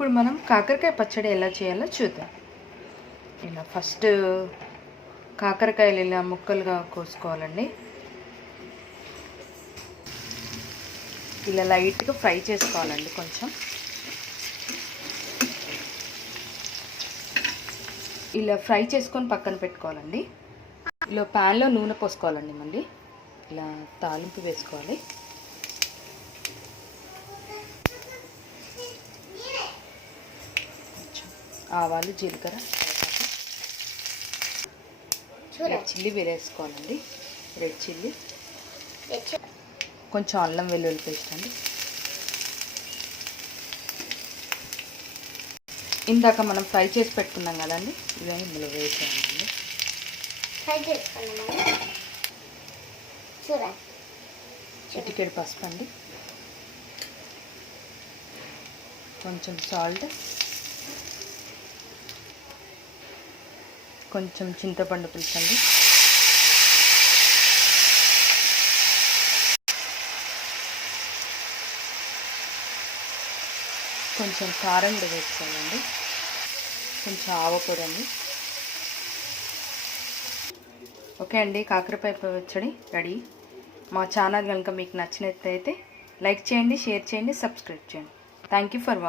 ఇప్పుడు మనం కాకరకాయ పచ్చడి ఎలా చేయాలో చూద్దాం. ఇలా ఫస్ట్ కాకరకాయలు ఇలా ముక్కలుగా కోసుకోవాలండి. ఇలా లైట్గా ఫ్రై చేసుకోవాలండి. కొంచెం ఇలా ఫ్రై చేసుకొని పక్కన పెట్టుకోవాలండి. ఇలా ప్యాన్లో నూనె పోసుకోవాలండి. మళ్ళీ ఇలా తాలింపు వేసుకోవాలి. ఆవాలు, జీలకర్ర, రెడ్ చిల్లీ వేసుకోవాలండి. రెడ్ చిల్లీ, కొంచెం అల్లం వెల్లుల్లి పేస్ట్ అండి. ఇందాక మనం ఫ్రై చేసి పెట్టుకున్నాం కదండి, ఇవన్నీ ఇందులో వేసేయాలండి. చిటికెడు పసుపు అండి, కొంచెం సాల్ట్, కొంచెం చింతపండు పులుసు అండి, కొంచెం కారం వేసుకోవాలండి, కొంచెం ఆవపొడి అండి. ఓకే అండి, కాకరకాయ పచ్చడి రెడీ. మా ఛానల్ కనుక మీకు నచ్చినట్లయితే లైక్ చేయండి, షేర్ చేయండి, సబ్స్క్రైబ్ చేయండి. Thank you for watching.